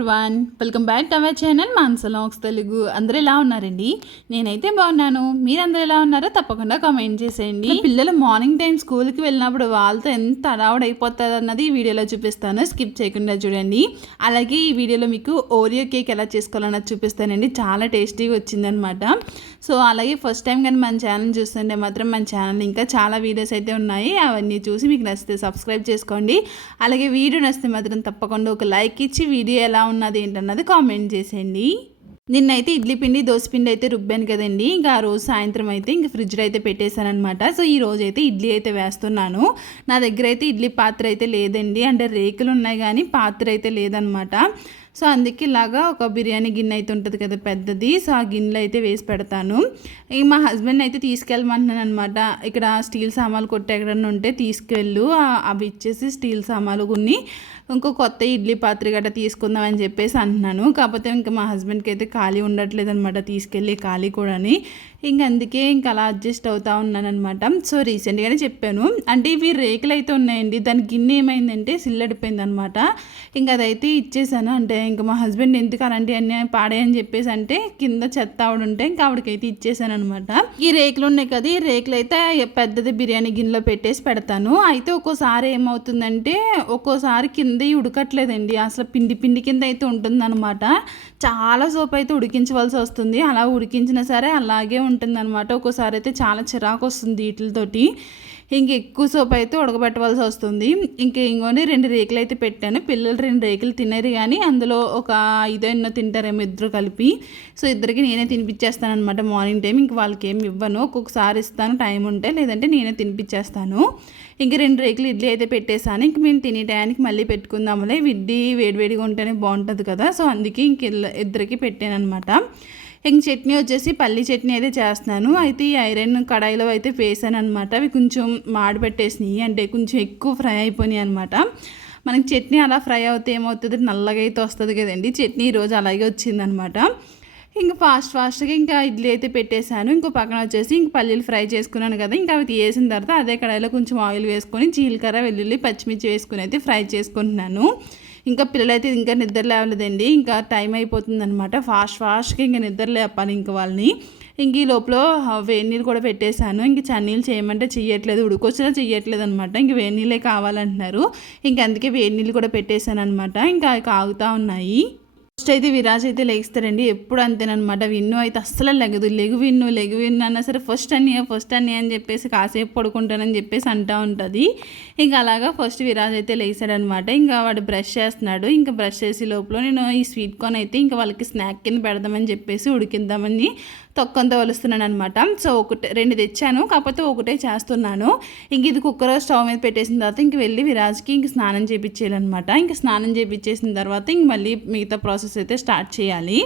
Everyone welcome back to our channel మాన్సలాంగ్స్ Telugu అందరూ ఎలా ఉన్నారండి? నేనైతే బాగున్నాను. మీరందరూ ఎలా ఉన్నారో తప్పకుండా కామెంట్ చేసేయండి. పిల్లలు మార్నింగ్ టైం స్కూల్కి వెళ్ళినప్పుడు వాళ్ళతో ఎంత అడావుడ్ అయిపోతుంది అన్నది ఈ వీడియోలో చూపిస్తాను. స్కిప్ చేయకుండా చూడండి. అలాగే ఈ వీడియోలో మీకు ఓరియో కేక్ ఎలా చేసుకోవాలన్నది చూపిస్తానండి. చాలా టేస్టీగా వచ్చిందనమాట సో అలాగే ఫస్ట్ టైం కానీ మన ఛానల్ చూస్తుంటే మాత్రం మన ఛానల్ ఇంకా చాలా వీడియోస్ అయితే ఉన్నాయి. అవన్నీ చూసి మీకు నచ్చితే సబ్స్క్రైబ్ చేసుకోండి. అలాగే వీడియో నచ్చితే మాత్రం తప్పకుండా ఒక లైక్ ఇచ్చి వీడియో ఎలా ఉన్నది ఏంటన్నది కామెంట్ చేసేయండి. నిన్నైతే ఇడ్లీ పిండి దోశ పిండి అయితే రుబ్బాను కదండి. ఇంకా ఆ రోజు సాయంత్రం అయితే ఇంకా ఫ్రిడ్జ్లో అయితే పెట్టేశానమాట సో ఈ రోజు అయితే ఇడ్లీ అయితే వేస్తున్నాను. నా దగ్గర అయితే ఇడ్లీ పాత్ర అయితే లేదండి. అంటే రేకులు ఉన్నాయి కానీ పాత్ర అయితే లేదనమాట సో అందుకే ఇలాగా ఒక బిర్యానీ గిన్నె అయితే ఉంటుంది కదా పెద్దది. సో ఆ గిన్నెలో అయితే వేసి పెడతాను. ఇక మా హస్బెండ్ అయితే తీసుకెళ్ళమంటున్నాను అనమాట ఇక్కడ స్టీల్ సామాన్లు కొట్టే ఎక్కడన్నా ఉంటే తీసుకెళ్ళు. అవి ఇచ్చేసి స్టీల్ సామాన్లు కొన్ని ఇంకో కొత్త ఇడ్లీ పాత్ర గట్రా తీసుకుందాం అని చెప్పేసి అంటున్నాను. కాకపోతే ఇంకా మా హస్బెండ్కి అయితే ఖాళీ ఉండట్లేదు అనమాట తీసుకెళ్ళి ఖాళీ కూడాని. ఇంక అందుకే ఇంకా అలా అడ్జస్ట్ అవుతా ఉన్నాను అనమాట సో రీసెంట్గానే చెప్పాను. అంటే ఇవి రేకులు అయితే ఉన్నాయండి. దాని గిన్నె ఏమైందంటే సిల్లడిపోయింది అనమాట ఇంకా అదైతే ఇచ్చేసాను. అంటే ఇంకా మా హస్బెండ్ ఎందుకు అలాంటి అన్ని పాడాయని చెప్పేసి అంటే కింద చెత్త ఆవిడ ఉంటే ఇంకా ఆవిడకైతే ఇచ్చేసాను అనమాట ఈ రేకులు ఉన్నాయి కదా ఈ రేకులు అయితే పెద్దది బిర్యానీ గిన్నెలో పెట్టేసి పెడతాను. అయితే ఒక్కోసారి ఏమవుతుందంటే ఒక్కోసారి కింద ఉడకట్లేదండి. అసలు పిండి పిండి కింద అయితే ఉంటుందన్నమాట. చాలా సోప్ అయితే ఉడికించవలసి వస్తుంది. అలా ఉడికించినా సరే అలాగే ఉంటుందన్నమాట. ఒక్కోసారి అయితే చాలా చిరాకు వస్తుంది వీటితోటి. ఇంక ఎక్కువ సోప్ అయితే ఉడకబెట్టవలసి వస్తుంది. ఇంక ఇంకోని రెండు రేకులు అయితే పెట్టాను. పిల్లలు రెండు రేకులు తినరు కానీ అందులో ఒక ఐదో ఎన్నో తింటారేమో ఇద్దరు కలిపి. సో ఇద్దరికి నేనే తినిపించేస్తాను అనమాట మార్నింగ్ టైం ఇంక వాళ్ళకి ఏమి ఇవ్వను. ఒక్కొక్కసారి ఇస్తాను. టైం ఉంటే లేదంటే నేనే తినిపించేస్తాను ఇంక రెండు రేకులు ఇడ్లీ అయితే పెట్టేశాను. ఇంక మేము తినే టయానికి మళ్ళీ పెట్టుకుందాములే ఇడ్లీ వేడివేడిగా ఉంటేనే బాగుంటుంది కదా. సో అందుకే ఇంక ఇద్దరికి పెట్టాను అనమాట ఇంక చట్నీ వచ్చేసి పల్లి చట్నీ అయితే చేస్తున్నాను. అయితే ఈ ఐరన్ కడాయిలో అయితే వేసాను అనమాట అవి కొంచెం మాడి పెట్టేసినాయి అంటే కొంచెం ఎక్కువ ఫ్రై అయిపోయినాయి అనమాట మనకి చట్నీ అలా ఫ్రై అవుతే ఏమవుతుంది? నల్లగా అయితే వస్తుంది కదండి. చట్నీ ఈరోజు అలాగే వచ్చిందనమాట ఇంకా ఫాస్ట్ ఫాస్ట్గా ఇంకా ఇడ్లీ అయితే పెట్టేశాను. ఇంకో పక్కన వచ్చేసి ఇంక పల్లీలు ఫ్రై చేసుకున్నాను కదా ఇంకా అవి తీసిన తర్వాత అదే కడాయిలో కొంచెం ఆయిల్ వేసుకొని జీలకర్ర వెల్లుల్లి పచ్చిమిర్చి వేసుకుని అయితే ఫ్రై చేసుకుంటున్నాను. ఇంకా పిల్లలైతే ఇంకా నిద్ర లేవలేదండి. ఇంకా టైం అయిపోతుంది అనమాట ఫాస్ట్ ఫాస్ట్గా ఇంకా నిద్ర లేపాలి ఇంకా వాళ్ళని. ఇంక ఈ లోపల ఆ, వేడి నీళ్ళు కూడా పెట్టేశాను. ఇంక చన్నీళ్ళు చేయమంటే చెయ్యట్లేదు ఉడుకొచ్చినా చెయ్యట్లేదు అనమాట ఇంక వేడి నీళ్ళే కావాలంటున్నారు. ఇంక అందుకే వేడి నీళ్ళు కూడా పెట్టేశాను అనమాట ఇంకా అవి కాగుతూ ఉన్నాయి. ఫస్ట్ అయితే విరాజ్ అయితే లేస్తారండి ఎప్పుడు అంతేనమాట విన్ను అయితే అస్సలు లెగదు. లెగు విన్ను లెగు విన్ను అన్నా సరే ఫస్ట్ అన్నయ్య ఫస్ట్ అన్నయ్య అని చెప్పేసి కాసేపు పడుకుంటానని చెప్పేసి అంటూ ఉంటుంది. ఇంకా అలాగా ఫస్ట్ విరాజ్ అయితే లేచాడనమాట ఇంకా వాడు బ్రష్ చేస్తున్నాడు. ఇంకా బ్రష్ చేసే లోపల నేను ఈ స్వీట్ కార్న్ అయితే ఇంకా వాళ్ళకి స్నాక్ కింద పెడదామని చెప్పేసి ఉడికిద్దామని తొక్కంతో వలుస్తున్నాను అనమాట సో ఒకటి రెండు తెచ్చాను కాకపోతే ఒకటే చేస్తున్నాను. ఇంక ఇది కుక్కర్ స్టవ్ మీద పెట్టేసిన తర్వాత ఇంక వెళ్ళి విరాజ్కి ఇంక స్నానం చేయించేయాలన్నమాట ఇంక స్నానం చేయించేసిన తర్వాత ఇంక మళ్ళీ మిగతా ప్రాసెస్ అయితే స్టార్ట్ చేయాలి.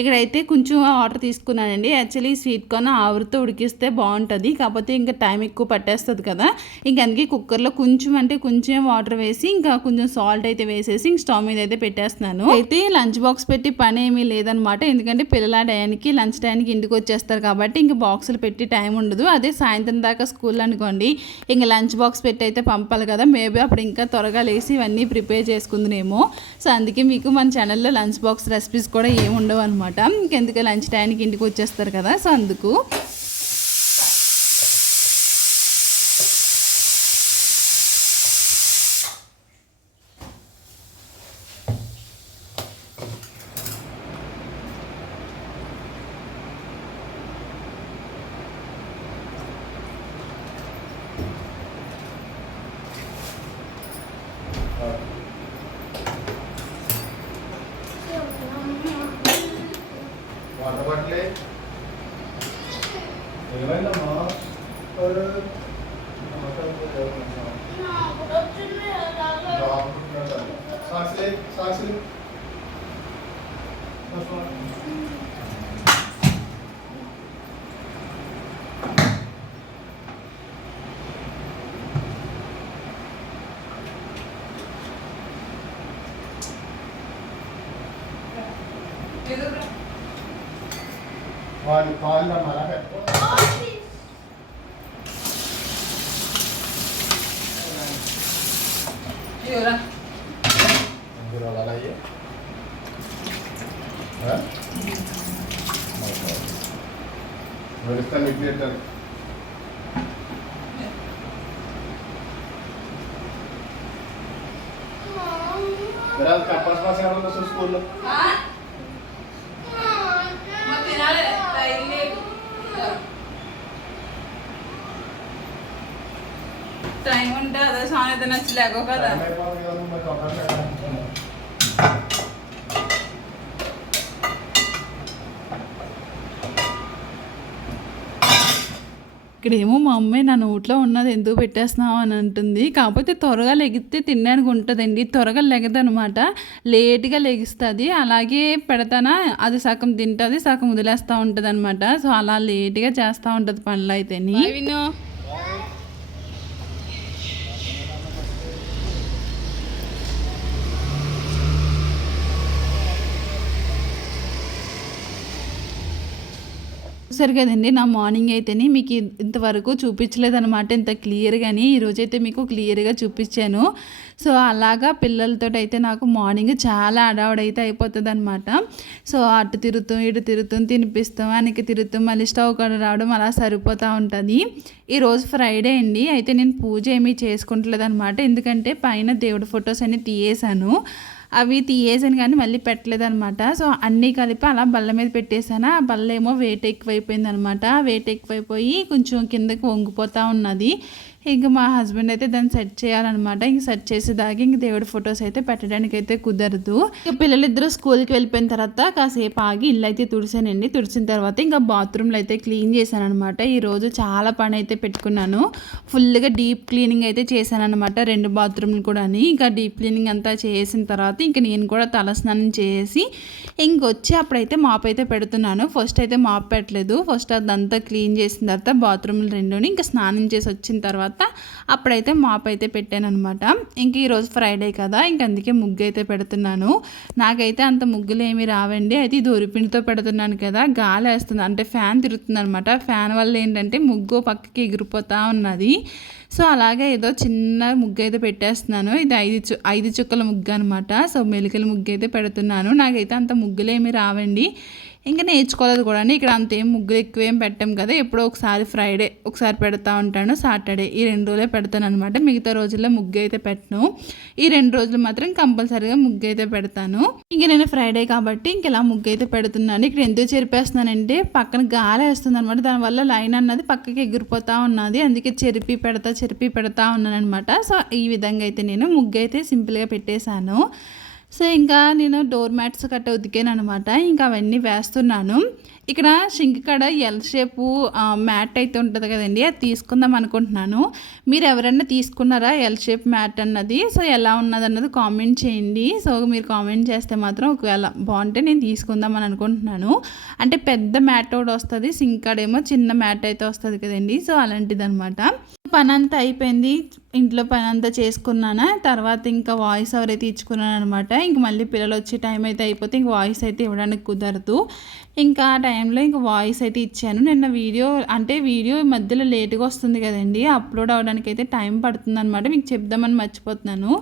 ఇక్కడైతే కొంచెం ఆర్డర్ తీసుకున్నానండి. యాక్చువల్లీ స్వీట్ కార్న్ ఆవిరితో ఉడికిస్తే బాగుంటుంది కాకపోతే ఇంకా టైం ఎక్కువ పట్టేస్తుంది కదా. ఇంక అందుకే కుక్కర్లో కొంచెం అంటే కొంచెం వాటర్ వేసి ఇంకా కొంచెం సాల్ట్ అయితే వేసేసి ఇంక స్టవ్ మీద అయితే పెట్టేస్తున్నాను. అయితే లంచ్ బాక్స్ పెట్టి పని ఏమీ లేదనమాట ఎందుకంటే పిల్లల టయానికి లంచ్ టయానికి ఇంటికి వచ్చేస్తారు కాబట్టి ఇంక బాక్సులు పెట్టి టైం ఉండదు. అదే సాయంత్రం దాకా స్కూల్ అనుకోండి. ఇంకా లంచ్ బాక్స్ పెట్టి అయితే పంపాలి కదా. మేబీ అప్పుడు ఇంకా త్వరగా లేసి ఇవన్నీ ప్రిపేర్ చేసుకుందునేమో. సో అందుకే మీకు మన ఛానల్లో లంచ్ బాక్స్ రెసిపీస్ కూడా ఏమి ఉండవు అనమాట ఇంకెందుకు లంచ్ టైంకి ఇంటికి వచ్చేస్తారు కదా. సో అందుకు వాటర్ బాటిల్ ఏమైందమ్మా. సాక్షి సాక్షి on call the malaka. अंगूर वाला ये हाँ वेरिस्टा निकलेटर तेरा कापास पास यारों तो स्कूल టైం ఉంటే అదే సామెత నచ్చలేకో కదా. ఇక్కడేమో మా అమ్మాయి నా నోట్లో ఉన్నది ఎందుకు పెట్టేస్తున్నావు అని అంటుంది. కాకపోతే త్వరగా లెగిస్తే తినడానికి ఉంటుందండి. త్వరగా లెగదనమాట. లేట్గా లెగిస్తుంది. అలాగే పెడతానా? అది సగం తింటుంది సగం వదిలేస్తూ ఉంటుంది అనమాట సో అలా లేట్గా చేస్తూ ఉంటుంది పనులు అయితే సరే కదండి నా మార్నింగ్ అయితేనే మీకు ఇంతవరకు ఇంతవరకు చూపించలేదన్నమాట ఇంత క్లియర్గాని ఈరోజైతే మీకు క్లియర్గా చూపించాను. సో అలాగా పిల్లలతో అయితే నాకు మార్నింగ్ చాలా అడావుడైతే అయిపోతుంది అనమాట సో అటు తిరుగుతాం ఇటు తిరుగుతాం తినిపిస్తాం. ఆయనకి తిరుగుతాం మళ్ళీ స్టవ్ కూడా రావడం అలా సరిపోతూ ఉంటుంది. ఈరోజు ఫ్రైడే అండి. అయితే నేను పూజ ఏమీ చేసుకుంటలేదు అనమాట ఎందుకంటే పైన దేవుడి ఫొటోస్ అన్ని తీయేశాను. అవి తీయేసాను కానీ మళ్ళీ పెట్టలేదు అనమాట సో అన్నీ కలిపి అలా బల్ల మీద పెట్టేశాను ఆ బల్ల ఏమో వెయిట్ ఎక్కువైపోయింది అనమాట వెయిట్ ఎక్కువైపోయి కొంచెం కిందకి వంగిపోతూ ఉన్నది. ఇంక మా హస్బెండ్ అయితే దాన్ని సెట్ చేయాలన్నమాట. ఇంక సెట్ చేసేదాకా ఇంక దేవుడి ఫొటోస్ అయితే పెట్టడానికి అయితే కుదరదు. ఇక పిల్లలిద్దరూ స్కూల్కి వెళ్ళిపోయిన తర్వాత కాసేపు ఆగి ఇల్లు అయితే తుడిసానండి. తుడిసిన తర్వాత ఇంకా బాత్రూమ్లో అయితే క్లీన్ చేశాను అనమాట ఈరోజు చాలా పని అయితే పెట్టుకున్నాను. ఫుల్గా డీప్ క్లీనింగ్ అయితే చేశాను అనమాట రెండు బాత్రూమ్లు కూడా ఇంకా డీప్ క్లీనింగ్ అంతా చేసిన తర్వాత ఇంక నేను కూడా తలస్నానం చేసి ఇంకొచ్చి అప్పుడైతే మాప్ అయితే పెడుతున్నాను. ఫస్ట్ అయితే మాప్ పెట్టలేదు. ఫస్ట్ అదంతా క్లీన్ చేసిన తర్వాత బాత్రూమ్లు రెండుని ఇంకా స్నానం చేసి వచ్చిన తర్వాత అప్పుడైతే మాప్ అయితే పెట్టాను అనమాట ఇంక ఈరోజు ఫ్రైడే కదా ఇంక అందుకే ముగ్గు అయితే పెడుతున్నాను. నాకైతే అంత ముగ్గులు ఏమి రావండి. అయితే ఇది ఒరిపిండితో పెడుతున్నాను కదా గాలి వేస్తుంది అంటే ఫ్యాన్ తిరుగుతుంది అనమాట ఫ్యాన్ వల్ల ఏంటంటే ముగ్గు పక్కకి ఎగిరిపోతూ ఉన్నది. సో అలాగే ఏదో చిన్న ముగ్గు అయితే పెట్టేస్తున్నాను. ఇది ఐదు చు ఐదు చుక్కల ముగ్గు అనమాట సో మెలికల ముగ్గు అయితే పెడుతున్నాను. నాకైతే అంత ముగ్గులు ఏమి రావండి. ఇంకా నేర్చుకోలేదు కూడా. ఇక్కడ అంత ఏం ముగ్గులు ఎక్కువ ఏం పెట్టాం కదా ఎప్పుడో ఒకసారి ఫ్రైడే ఒకసారి పెడతా ఉంటాను సాటర్డే ఈ రెండు రోజులే పెడతాను అనమాట మిగతా రోజుల్లో ముగ్గు అయితే పెట్టను. ఈ రెండు రోజులు మాత్రం కంపల్సరీగా ముగ్గు అయితే పెడతాను. ఇంక నేను ఫ్రైడే కాబట్టి ఇంక ఇలా ముగ్గు అయితే పెడుతున్నాను. ఇక్కడ ఎందుకు చెరిపేస్తున్నానంటే పక్కన గాలి వేస్తుంది అనమాట దానివల్ల లైన్ అన్నది పక్కకి ఎగిరిపోతా ఉన్నది. అందుకే చెరిపి పెడతా చెరిపి పెడతా ఉన్నాను అనమాట సో ఈ విధంగా అయితే నేను ముగ్గు అయితే సింపుల్గా పెట్టేశాను. సో ఇంకా నేను డోర్ మ్యాట్స్ కట్ట ఉతికాను అనమాట ఇంకా అవన్నీ వేస్తున్నాను. ఇక్కడ షింక్ కాడ ఎల్ షేపు మ్యాట్ అయితే ఉంటుంది కదండి అది తీసుకుందాం అనుకుంటున్నాను. మీరు ఎవరైనా తీసుకున్నారా ఎల్ షేప్ మ్యాట్ అన్నది? సో ఎలా ఉన్నది అన్నది కామెంట్ చేయండి. సో మీరు కామెంట్ చేస్తే మాత్రం ఒకవేళ బాగుంటే నేను తీసుకుందాం అని అనుకుంటున్నాను. అంటే పెద్ద మ్యాట్ ఒకటి వస్తుంది సింక్ కాడేమో చిన్న మ్యాట్ అయితే వస్తుంది కదండి. సో అలాంటిది అనమాట పని అంతా అయిపోయింది. ఇంట్లో పని అంతా చేసుకున్నానా? తర్వాత ఇంకా వాయిస్ ఓవర్ అయితే ఇచ్చుకున్నాను అనమాట ఇంక మళ్ళీ పిల్లలు వచ్చే టైం అయితే అయిపోతే ఇంక వాయిస్ అయితే ఇవ్వడానికి కుదరదు. ఇంకా ఆ టైంలో ఇంక వాయిస్ అయితే ఇచ్చాను. నిన్న వీడియో అంటే వీడియో ఈ మధ్యలో లేట్గా వస్తుంది కదండి. అప్లోడ్ అవ్వడానికి అయితే టైం పడుతుంది అనమాట మీకు చెప్దామని మర్చిపోతున్నాను.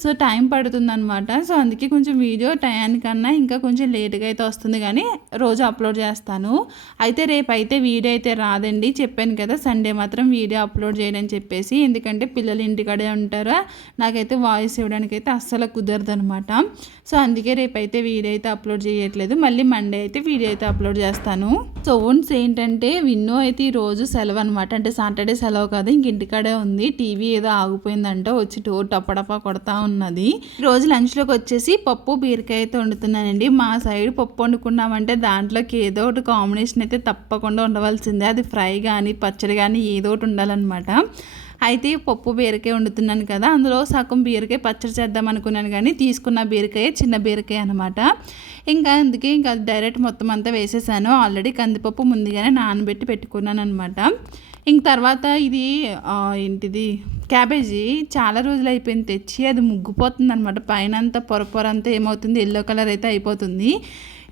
సో టైం పడుతుంది అనమాట సో అందుకే కొంచెం వీడియో టయానికన్నా ఇంకా కొంచెం లేట్గా అయితే వస్తుంది కానీ రోజు అప్లోడ్ చేస్తాను. అయితే రేపు అయితే వీడియో అయితే రాదండి. చెప్పాను కదా సండే మాత్రం వీడియో అప్లోడ్ చేయడని చెప్పేసి. ఎందుకంటే పిల్లలు ఇంటికాడే ఉంటారా. నాకైతే వాయిస్ ఇవ్వడానికి అయితే అస్సలు కుదరదు అనమాట సో అందుకే రేపు అయితే వీడియో అయితే అప్లోడ్ చేయట్లేదు. మళ్ళీ మండే అయితే వీడియో అయితే అప్లోడ్ చేస్తాను. సో ఓన్స్ ఏంటంటే విన్నో అయితే ఈ రోజు సెలవు అనమాట అంటే సాటర్డే సెలవు కాదు ఇంక ఇంటికాడే ఉంది. టీవీ ఏదో ఆగిపోయిందంట. వచ్చి డోర్ టపడపా కొడతా ఉన్నది. రోజు లంచ్లోకి వచ్చేసి పప్పు బీరకాయ అయితే వండుతున్నానండి. మా సైడ్ పప్పు వండుకున్నామంటే దాంట్లోకి ఏదో ఒకటి కాంబినేషన్ అయితే తప్పకుండా ఉండవలసిందే అది ఫ్రై కానీ పచ్చడి కానీ ఏదో ఒకటి ఉండాలన్నమాట. అయితే పప్పు బీరకాయ వండుతున్నాను కదా అందులో సగం బీరకాయ పచ్చడి చేద్దాం అనుకున్నాను కానీ తీసుకున్న బీరకాయ చిన్న బీరకాయ అనమాట ఇంకా అందుకే ఇంకా అది డైరెక్ట్ మొత్తం అంతా వేసేసాను. ఆల్రెడీ కందిపప్పు ముందుగానే నానబెట్టి పెట్టుకున్నాను అనమాట ఇంక తర్వాత ఇది ఏంటిది క్యాబేజీ చాలా రోజులు అయిపోయింది తెచ్చి అది ముగ్గిపోతుంది అనమాట పైన అంతా పొర పొర అంతా ఏమవుతుంది ఎల్లో కలర్ అయితే అయిపోతుంది.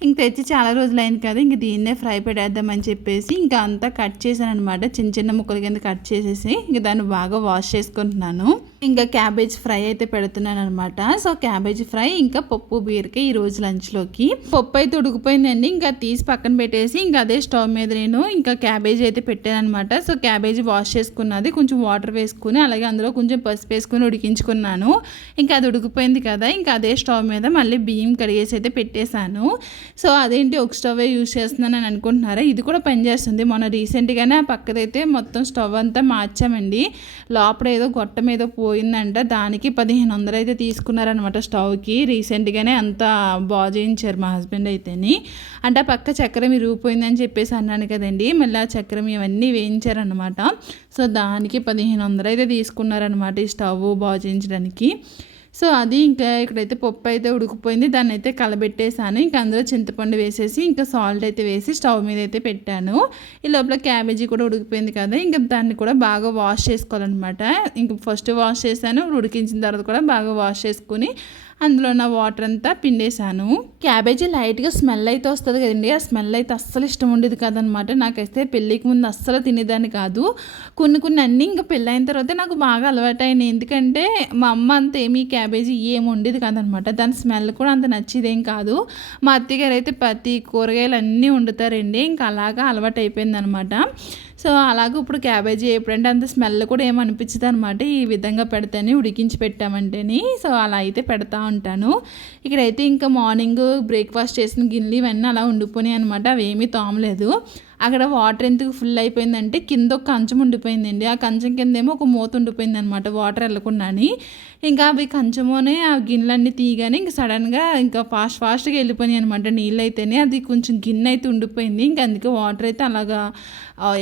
ఇంక తెచ్చి చాలా రోజులు అయింది కదా ఇంక దీన్నే ఫ్రై పెట్టేద్దామని చెప్పేసి ఇంకా అంతా కట్ చేశాను అనమాట చిన్న చిన్న ముక్కల కింద కట్ చేసేసి ఇంక దాన్ని బాగా వాష్ చేసుకుంటున్నాను. ఇంకా క్యాబేజ్ ఫ్రై అయితే పెడుతున్నాను అనమాట సో క్యాబేజ్ ఫ్రై ఇంకా పప్పు బీరకాయ ఈ రోజు లంచ్లోకి. పప్పు అయితే ఉడికిపోయిందండి. ఇంకా తీసి పక్కన పెట్టేసి ఇంకా అదే స్టవ్ మీద నేను ఇంకా క్యాబేజ్ అయితే పెట్టాను అనమాట సో క్యాబేజ్ వాష్ చేసుకున్నది కొంచెం వాటర్ వేసుకుని అలాగే అందులో కొంచెం పసుపు వేసుకుని ఉడికించుకున్నాను. ఇంకా అది ఉడికిపోయింది కదా ఇంకా అదే స్టవ్ మీద మళ్ళీ బియ్యం కడిగేసి అయితే పెట్టేశాను. సో అదేంటి ఒక స్టవ్ యూస్ చేస్తున్నాను అని అనుకుంటున్నారా? ఇది కూడా పనిచేస్తుంది మొన్న రీసెంట్గానే ఆ పక్కదైతే మొత్తం స్టవ్ అంతా మార్చామండి. లోపల ఏదో గొట్టం ఏదో పోయిందంట. దానికి పదిహేను వందలు అయితే తీసుకున్నారనమాట స్టవ్కి. రీసెంట్గానే అంతా బాగు చేయించారు మా హస్బెండ్ అయితేని. అంటే పక్క చక్రం ఇరిగిపోయిందని చెప్పేసి అన్నాను కదండి. మళ్ళీ ఆ చక్రం ఇవన్నీ వేయించారనమాట సో దానికి పదిహేను వందలు అయితే తీసుకున్నారనమాట ఈ స్టవ్ బాగు చేయించడానికి. సో అది ఇంకా ఇక్కడైతే పప్పు అయితే ఉడికిపోయింది. దాన్ని అయితే కలబెట్టేసాను ఇంకా అందులో చింతపండు వేసేసి ఇంకా సాల్ట్ అయితే వేసి స్టవ్ మీద అయితే పెట్టాను. ఈ లోపల క్యాబేజీ కూడా ఉడికిపోయింది కదా ఇంకా దాన్ని కూడా బాగా వాష్ చేసుకోవాలన్నమాట. ఇంకా ఫస్ట్ వాష్ చేశాను. ఉడికించిన తర్వాత కూడా బాగా వాష్ చేసుకుని అందులో ఉన్న వాటర్ అంతా పిండేశాను. క్యాబేజీ లైట్గా స్మెల్ అయితే వస్తుంది కదండి. ఆ స్మెల్ అయితే అస్సలు ఇష్టం ఉండేది కాదనమాట. నాకైతే పెళ్ళికి ముందు అస్సలు తినేదాన్ని కాదు. కొన్ని కొన్ని అన్నీ ఇంకా పెళ్ళైన తర్వాత నాకు బాగా అలవాటైంది ఎందుకంటే మా అమ్మ అంత ఏమీ క్యాబేజీ ఏమి ఉండేది కాదనమాట. దాని స్మెల్ కూడా అంత నచ్చేదేం కాదు. మా అత్తగారు అయితే ప్రతి కూరగాయలు అన్నీ వండుతారండి. ఇంకా అలాగా అలవాటు అయిపోయింది అనమాట సో అలాగే ఇప్పుడు క్యాబేజీ ఎప్పుడంటే అంత స్మెల్ కూడా ఏమనిపించదు అనమాట ఈ విధంగా పెడతాను ఉడికించి పెట్టామంటేని. సో అలా అయితే పెడతా ఉంటాను. ఇక్కడైతే ఇంకా మార్నింగ్ బ్రేక్ఫాస్ట్ చేసిన గిన్నెలు ఇవన్నీ అలా ఉండిపోయినాయి అనమాట అవి ఏమీ తోమలేదు. అక్కడ వాటర్ ఎందుకు ఫుల్ అయిపోయిందంటే కింద ఒక కంచం ఉండిపోయిందండి. ఆ కంచం కింద ఏమో ఒక మూత ఉండిపోయింది అనమాట వాటర్ వెళ్ళకుండాని. ఇంకా అవి కంచమోనే ఆ గిన్నెలన్నీ తీయగానే ఇంకా సడన్గా ఇంకా ఫాస్ట్ ఫాస్ట్గా వెళ్ళిపోయినాయి అనమాట నీళ్ళు అయితేనే అది కొంచెం గిన్నె అయితే ఉండిపోయింది. ఇంకా అందుకే వాటర్ అయితే అలాగా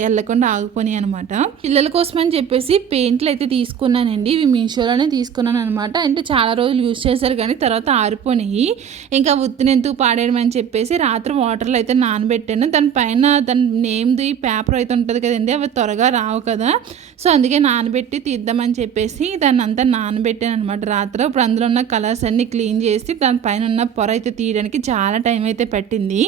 వెళ్ళకుండా ఆగిపోయినాయి అనమాట పిల్లల కోసం అని చెప్పేసి పెయింట్లు అయితే తీసుకున్నానండి. ఇవి మీషోలోనే తీసుకున్నాను అనమాట అంటే చాలా రోజులు యూజ్ చేశారు కానీ తర్వాత ఆరిపోయినాయి. ఇంకా ఉత్తినెందుకు పాడేయడం అని చెప్పేసి రాత్రి వాటర్లో అయితే నానబెట్టాను. దాని పైన దాని నేమ్ది పేపర్ అయితే ఉంటుంది కదండి అవి త్వరగా రావు కదా. సో అందుకే నానబెట్టి తీద్దామని చెప్పేసి దాన్ని అంతా నానబెట్టాను అనమాట రాత్రి. ఇప్పుడు అందులో ఉన్న కలర్స్ అన్ని క్లీన్ చేసి దాని పైన ఉన్న పొర అయితే తీయడానికి చాలా టైం అయితే పట్టింది.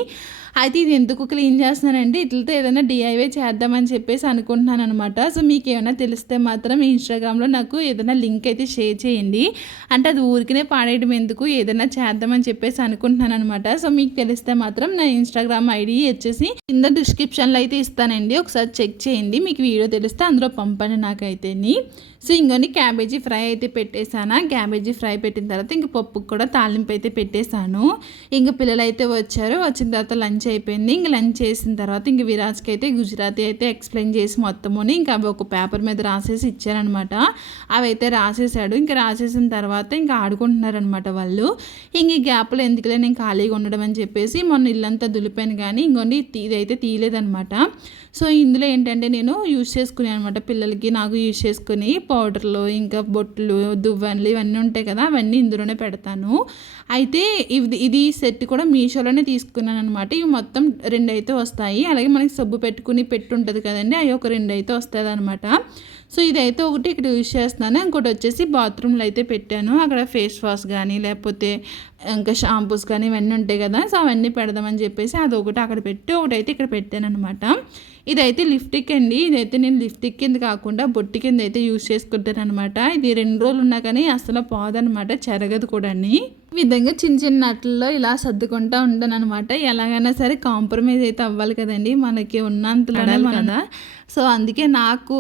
అయితే ఇది ఎందుకు క్లీన్ చేస్తున్నానంటే ఇట్లతో ఏదైనా డిఐవై చేద్దామని చెప్పేసి అనుకుంటున్నాను అనమాట సో మీకు ఏమైనా తెలిస్తే మాత్రం ఇన్స్టాగ్రామ్లో నాకు ఏదైనా లింక్ అయితే షేర్ చేయండి. అంటే అది ఊరికనే పాడేయడం ఎందుకు? ఏదైనా చేద్దామని చెప్పేసి అనుకుంటున్నాను అనమాట సో మీకు తెలిస్తే మాత్రం నా ఇన్స్టాగ్రామ్ ఐడి వచ్చేసి కింద డిస్క్రిప్షన్లో అయితే ఇస్తానండి. ఒకసారి చెక్ చేయండి. మీకు వీడియో తెలిస్తే అందులో పంపండి నాకైతేని. సో ఇంకొని క్యాబేజీ ఫ్రై అయితే పెట్టేశాను. క్యాబేజీ ఫ్రై పెట్టిన తర్వాత ఇంక పప్పుకు కూడా తాలింపు అయితే పెట్టేశాను. ఇంక పిల్లలు అయితే వచ్చారు. వచ్చిన తర్వాత లంచ్ అయిపోయింది. ఇంక లంచ్ చేసిన తర్వాత ఇంక విరాజ్కి అయితే గుజరాతీ అయితే ఎక్స్ప్లెయిన్ చేసి మొత్తముని ఇంకా అవి ఒక పేపర్ మీద రాసేసి ఇచ్చారనమాట. అవి అయితే రాసేసాడు ఇంకా రాసేసిన తర్వాత ఇంకా ఆడుకుంటున్నారనమాట వాళ్ళు. ఇంక ఈ గ్యాప్లో ఎందుకులే నేను ఖాళీగా ఉండడం అని చెప్పేసి మొన్న ఇల్లంతా దులిపాను కానీ ఇంకొన్ని ఇదైతే తీయలేదనమాట. సో ఇందులో ఏంటంటే నేను యూజ్ చేసుకునే అనమాట పిల్లలకి నాకు యూజ్ చేసుకుని పౌడర్లు ఇంకా బొట్లు దువ్వెనలు ఇవన్నీ ఉంటాయి కదా అవన్నీ ఇందులోనే పెడతాను. అయితే ఇది ఇది సెట్ కూడా మీషోలోనే తీసుకున్నాను అనమాట ఇవి మొత్తం రెండు అయితే వస్తాయి. అలాగే మనకి సబ్బు పెట్టుకుని పెట్టి ఉంటుంది కదండి అవి ఒక రెండు అయితే వస్తుంది అనమాట సో ఇదైతే ఒకటి ఇక్కడ యూజ్ చేస్తున్నాను. ఇంకోటి వచ్చేసి బాత్రూంలో అయితే పెట్టాను. అక్కడ ఫేస్ వాష్ కానీ లేకపోతే ఇంకా షాంపూస్ కానీ ఇవన్నీ ఉంటాయి కదా సో అవన్నీ పెడదామని చెప్పేసి అది ఒకటి అక్కడ పెట్టి ఒకటి అయితే ఇక్కడ పెట్టాను అనమాట ఇదైతే లిఫ్టిక్ అండి. ఇదైతే నేను లిఫ్టిక్ కింద కాకుండా బొట్టి కింద అయితే యూజ్ చేసుకుంటాను అనమాట ఇది రెండు రోజులు ఉన్నా కానీ అసలు పోదనమాట చెరగదు కూడా ఈ విధంగా చిన్న చిన్న నట్లలో ఇలా సర్దుకుంటా ఉంటాను అనమాట ఎలాగైనా సరే కాంప్రమైజ్ అయితే అవ్వాలి కదండి మనకి ఉన్నంతలోనే కదా. సో అందుకే నాకు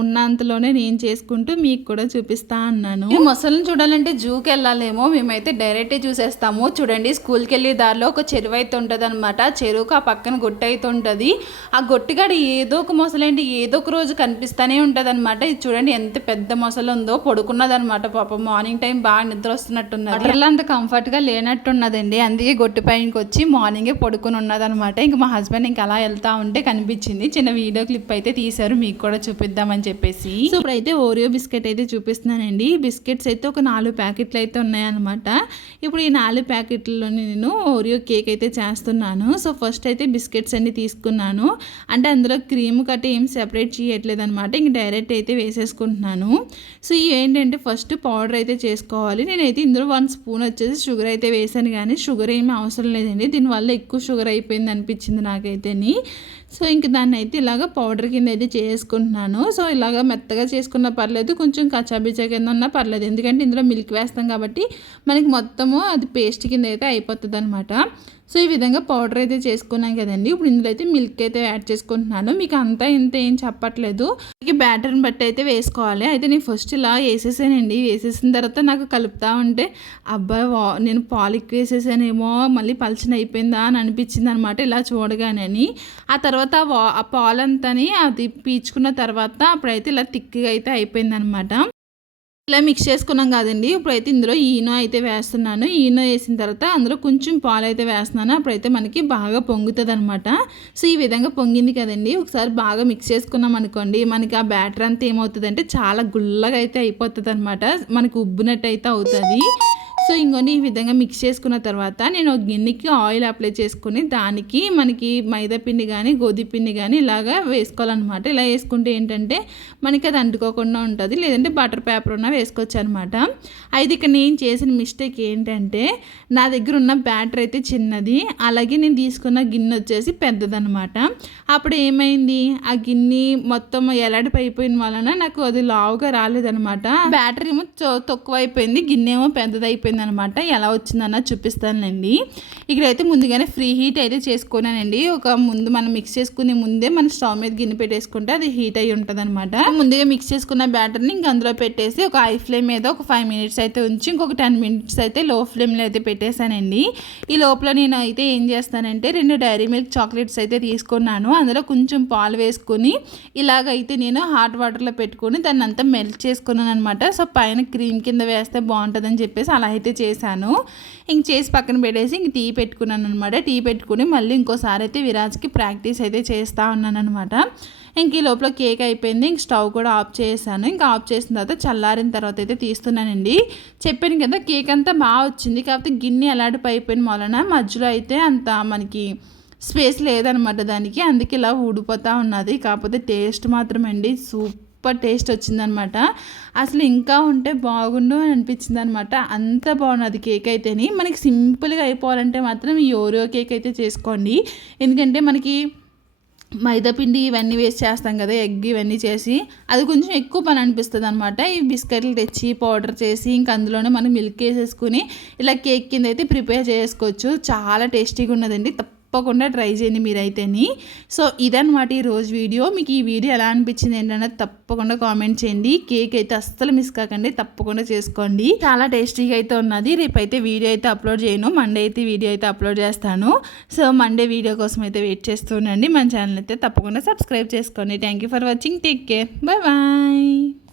ఉన్నంతలోనే నేను చేసుకుంటూ మీకు కూడా చూపిస్తా అన్నాను. ఈ మొసలను చూడాలంటే జూకి వెళ్ళాలేమో మేమైతే డైరెక్టే చూసేస్తాము. చూడండి స్కూల్కి వెళ్ళే దారిలో ఒక చెరువు అయితే ఉంటుంది అనమాట చెరువుకు ఆ పక్కన గొట్టు అయితే ఉంటుంది. ఆ గొట్టుగాడ ఏదో ఒక మొసలేంటి ఏదో ఒక రోజు కనిపిస్తానే ఉంటుంది అనమాట ఇది చూడండి ఎంత పెద్ద మొసలు ఉందో పడుకున్నది అనమాట పాప మార్నింగ్ టైం బాగా నిద్ర వస్తున్నట్టున్నది. వాటర్లో అంత కంఫర్ట్గా లేనట్టున్నదండి. అందుకే గొట్టు పైనకి వచ్చి మార్నింగే పడుకుని ఉన్నదనమాట ఇంకా మా హస్బెండ్ ఇంకా అలా వెళ్తా ఉంటే కనిపించింది. చిన్న వీడియో క్లిప్ అయితే తీశారు మీకు కూడా చూపిద్దామని చెప్పేసి. సో ఇప్పుడైతే ఓరియో బిస్కెట్ అయితే చూపిస్తున్నానండి. బిస్కెట్స్ అయితే ఒక నాలుగు ప్యాకెట్లు అయితే ఉన్నాయన్నమాట. ఇప్పుడు ఈ నాలుగు ప్యాకెట్లలో నేను ఓరియో కేక్ అయితే చేస్తున్నాను. సో ఫస్ట్ అయితే బిస్కెట్స్ అన్ని తీసుకున్నాను. అంటే అందులో క్రీమ్ కట్టి ఏం సెపరేట్ చేయట్లేదు అనమాట ఇంక డైరెక్ట్ అయితే వేసేసుకుంటున్నాను. సో ఇవి ఏంటంటే ఫస్ట్ పౌడర్ అయితే చేసుకోవాలి. నేనైతే ఇందులో వన్ స్పూన్ వచ్చేసి షుగర్ అయితే వేసాను కానీ షుగర్ ఏమీ అవసరం లేదండి. దీనివల్ల ఎక్కువ షుగర్ అయిపోయింది అనిపించింది నాకైతేని. సో ఇంక దాన్ని అయితే ఇలాగ పౌడర్ కింద అయితే చేసుకుంటున్నాను. సో ఇలాగ మెత్తగా చేసుకున్న పర్లేదు కొంచెం కచ్చాబిచ్చా కింద ఉన్నా పర్లేదు. ఎందుకంటే ఇందులో మిల్క్ వేస్తాం కాబట్టి మనకి మొత్తము అది పేస్ట్ కింద అయితే అయిపోతుంది అనమాట సో ఈ విధంగా పౌడర్ అయితే చేసుకున్నాం కదండి. ఇప్పుడు ఇందులో అయితే మిల్క్ అయితే యాడ్ చేసుకుంటున్నాను. మీకు అంతా ఇంత ఏం చెప్పట్లేదు. మీకు బ్యాటర్ని బట్టి అయితే వేసుకోవాలి. అయితే నేను ఫస్ట్ ఇలా వేసేసానండి. వేసేసిన తర్వాత నాకు కలుపుతా ఉంటే అబ్బా వా నేను పాలు ఎక్కువ వేసేసానేమో మళ్ళీ పలచన అయిపోయిందా అని అనిపించింది అనమాట ఇలా చూడగానని. ఆ తర్వాత ఆ వా ఆ పాలంతని అది పీచుకున్న తర్వాత అప్పుడైతే ఇలా తిక్గా అయితే అయిపోయిందనమాట ఇలా మిక్స్ చేసుకున్నాం కదండి. ఇప్పుడైతే ఇందులో ఈనో అయితే వేస్తున్నాను. ఈనో వేసిన తర్వాత అందులో కొంచెం పాలు అయితే వేస్తున్నాను. అప్పుడైతే మనకి బాగా పొంగుతుంది అనమాట సో ఈ విధంగా పొంగింది కదండి. ఒకసారి బాగా మిక్స్ చేసుకున్నాం అనుకోండి మనకి ఆ బ్యాటర్ అంతా ఏమవుతుంది అంటే చాలా గుల్లగా అయితే అయిపోతుంది అనమాట మనకి ఉబ్బునట్టు అయితే అవుతుంది. సో ఇంకొని ఈ విధంగా మిక్స్ చేసుకున్న తర్వాత నేను ఒక గిన్నెకి ఆయిల్ అప్లై చేసుకుని దానికి మనకి మైదా పిండి కానీ గోధుమ పిండి కానీ ఇలాగా వేసుకోవాలన్నమాట. ఇలా వేసుకుంటే ఏంటంటే మనకి అది అంటుకోకుండా ఉంటుంది. లేదంటే బటర్ పేపర్ ఉన్నా వేసుకోవచ్చు అనమాట అయితే ఇక్కడ నేను చేసిన మిస్టేక్ ఏంటంటే నా దగ్గర ఉన్న బ్యాటర్ అయితే చిన్నది. అలాగే నేను తీసుకున్న గిన్నె వచ్చేసి పెద్దదనమాట అప్పుడు ఏమైంది? ఆ గిన్నె మొత్తం ఎలాడిపోయిపోయిన వలన నాకు అది లావుగా రాలేదనమాట బ్యాటరీ ఏమో తక్కువ అయిపోయింది గిన్నె ఏమో పెద్దదైపోయింది. అయిపోయింది అనమాట ఎలా వచ్చిందన్న చూపిస్తానండి ఇక్కడైతే ముందుగానే ఫ్రీ హీట్ అయితే చేసుకున్నానండి. ఒక ముందు మనం మిక్స్ చేసుకునే ముందే మన స్టవ్ మీద గిన్నె పెట్టేసుకుంటే అది హీట్ అయి ఉంటుంది అనమాట ముందుగా మిక్స్ చేసుకున్న బ్యాటర్ని ఇంక అందులో పెట్టేసి ఒక హై ఫ్లేమ్ మీద ఒక ఫైవ్ మినిట్స్ అయితే ఉంచి ఇంకొక టెన్ మినిట్స్ అయితే లో ఫ్లేమ్లో అయితే పెట్టేశానండి. ఈ లోపల నేను అయితే ఏం చేస్తానంటే రెండు డైరీ మిల్క్ చాక్లెట్స్ అయితే తీసుకున్నాను. అందులో కొంచెం పాలు వేసుకొని ఇలాగైతే నేను హాట్ వాటర్లో పెట్టుకొని దాన్ని అంతా మెల్ట్ చేసుకున్నాను అనమాట సో పైన క్రీమ్ కింద వేస్తే బాగుంటుందని చెప్పేసి అలా అయితే అయితే చేశాను. ఇంక చేసి పక్కన పెట్టేసి ఇంక టీ పెట్టుకున్నాను అనమాట టీ పెట్టుకుని మళ్ళీ ఇంకోసారి అయితే విరాజ్కి ప్రాక్టీస్ అయితే చేస్తూ ఉన్నాను అనమాట ఇంక ఈ లోపల కేక్ అయిపోయింది. ఇంక స్టవ్ కూడా ఆఫ్ చేశాను. ఇంకా ఆఫ్ చేసిన తర్వాత చల్లారిన తర్వాత అయితే తీస్తున్నానండి. చెప్పాను కదా కేక్ అంతా బాగా వచ్చింది. కాకపోతే గిన్నె ఎలాంటి అయిపోయిన వలన మధ్యలో అయితే అంత మనకి స్పేస్ లేదనమాట దానికి. అందుకే ఇలా ఊడిపోతూ ఉన్నది. కాకపోతే టేస్ట్ మాత్రం అండి సూపర్ టేస్ట్ వచ్చిందనమాట. అసలు ఇంకా ఉంటే బాగుండు అని అనిపించింది అనమాట అంత బాగున్నది కేక్ అయితేని. మనకి సింపుల్గా అయిపోవాలంటే మాత్రం ఈ ఓరియో కేక్ అయితే చేసుకోండి. ఎందుకంటే మనకి మైదాపిండి ఇవన్నీ వేసి చేస్తాం కదా ఎగ్ ఇవన్నీ చేసి. అది కొంచెం ఎక్కువ పని అనిపిస్తుంది అనమాట ఈ బిస్కెట్లు తెచ్చి పౌడర్ చేసి ఇంక అందులోనే మనం మిల్క్ వేసేసుకుని ఇలా కేక్ కింద అయితే ప్రిపేర్ చేసుకోవచ్చు. చాలా టేస్టీగా ఉన్నదండి. తప్పకుండా ట్రై చేయండి మీరైతేని. సో ఇదన్నమాట ఈరోజు రోజు వీడియో. మీకు ఈ వీడియో ఎలా అనిపించింది ఏంటన్నది తప్పకుండా కామెంట్ చేయండి. కేక్ అయితే అస్సలు మిస్ కాకండి. తప్పకుండా చేసుకోండి. చాలా టేస్టీగా అయితే ఉన్నది. రేపైతే వీడియో అయితే అప్లోడ్ చేయను. మండే అయితే వీడియో అయితే అప్లోడ్ చేస్తాను. సో మండే వీడియో కోసం అయితే వెయిట్ చేస్తుండండి మన ఛానల్ అయితే తప్పకుండా సబ్స్క్రైబ్ చేసుకోండి. Thank you for watching. Take care. Bye bye.